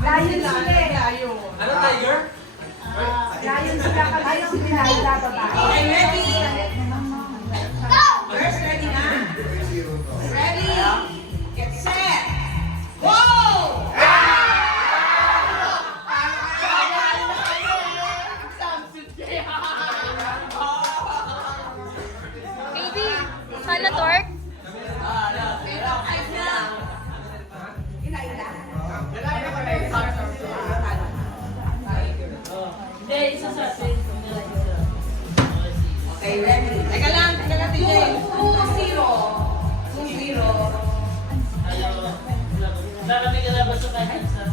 Lion sila. Ano, tiger? Lion sila kasi yung pinababa. Okay, ready? Girls, ready na? Ready? Get set! Go! Baby, sana torque? Okay, ready? Teka lang, DJ. 2-0. 2-0. Nakamig ka na ba sa kahit sa...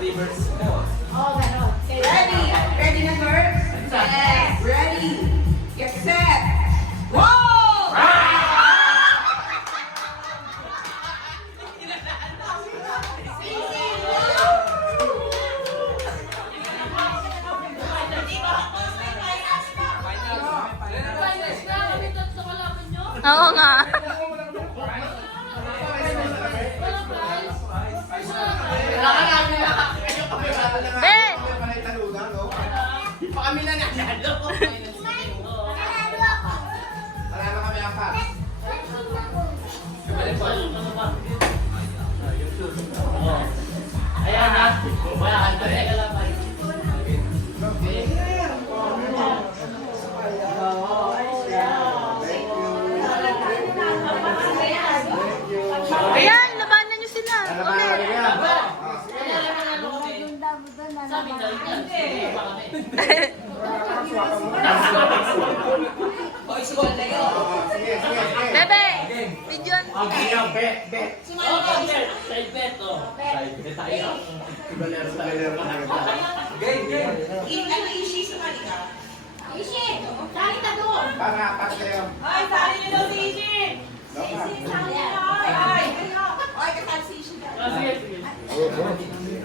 Reverse. Ready? Ready na, girls? Yes. Ready? Get set! Go! Oo nga. Be! Pa kami na nanalo. Wala na kami apat. Ayan na. Wala ka na. Teka lang. Ayan, labanan niyo sila. Okay. Sabi na rin yan. Boy, suwal na yun. Bebe, videoan mo. Bet. Side bet, oh. Game. Ano Ishi, sumali ka? Para apat kayo. Ay, sali niyo daw si Ishi! Ay, kasali si Ishi. Ah, sige, sige.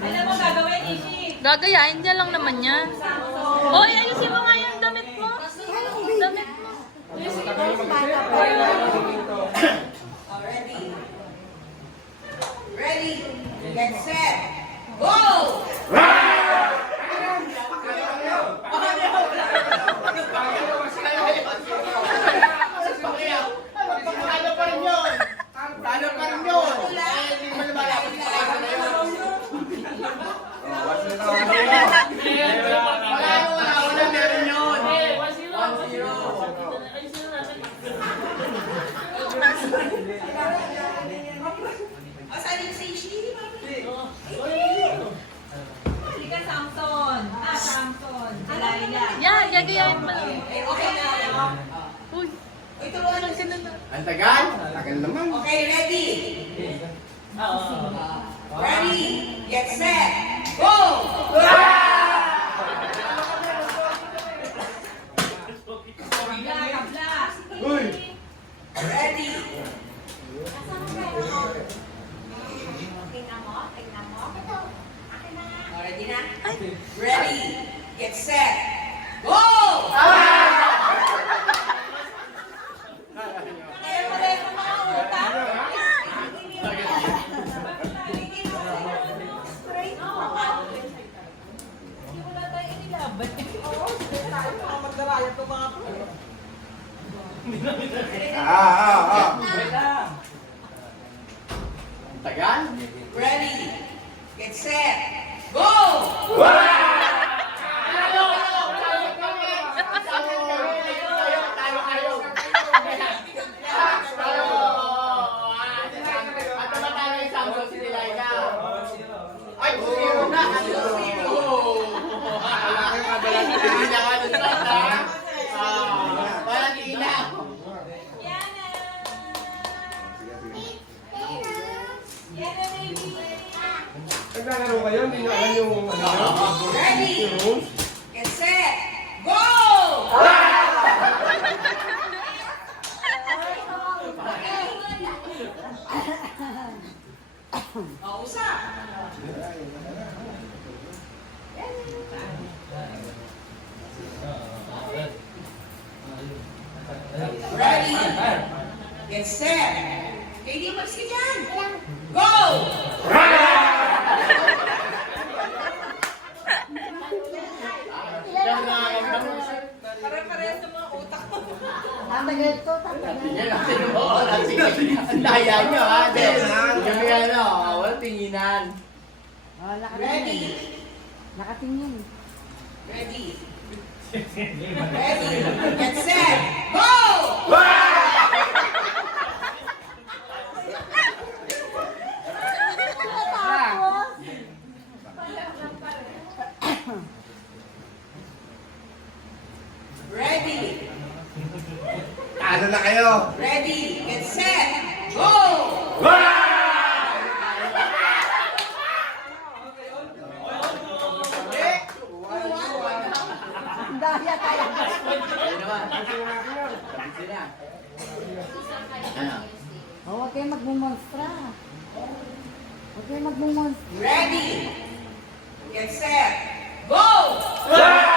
Alam mo gagawin, Ishi? Gagayain niya lang naman yan. Hoy, ayusin mo nga yung damit mo. Damit mo. Oh, ready? Ready? Get set! Go! Talo pa rin yun. Talo pa rin yun. Hindi mo na malapit sa kasa na yun. Wala, meron yun. Eh, 1-0. Ayusin na natin. O, sali si Ishi? Oo. Halika, Samson. Samson. Delilah. Yan, gagayain mo lang. Okay na. Uy, Uy, turuan lang sila na. Ang tagal. Tagal naman. Okay, ready? Oo. Ready? Get set! Go! Kabla, kabla. Uy. Ready? Ready na? Ready? Get set! Go! Kaya pala yung mga utang. Ang tagal. Ready? Get set! Go! Ay, 2-0 na. 2-0. Walang ilaw. Naglalaro kayo, hindi nyo alam yung Ready? Get set! Go! Usa! Ready? Get set! KD, mas ka dyan. Go! Pare-pareho sa mga utak mo. Tatagal to, tatagal. Tingnan natin mo. Ang daya nyo, ha? Yung ano, wala tinginan. Oh, Ready? Nakatingin. Ready? Ready? Get set! Go! Ready? Ano na kayo? Ready? Get set! Go! Ang daya tayo. Ayun naman. Tapos sila. Ano? Oh, huwag kayo magmumonstra. Huwag kayo magmumonstra. Ready? Get set! Go!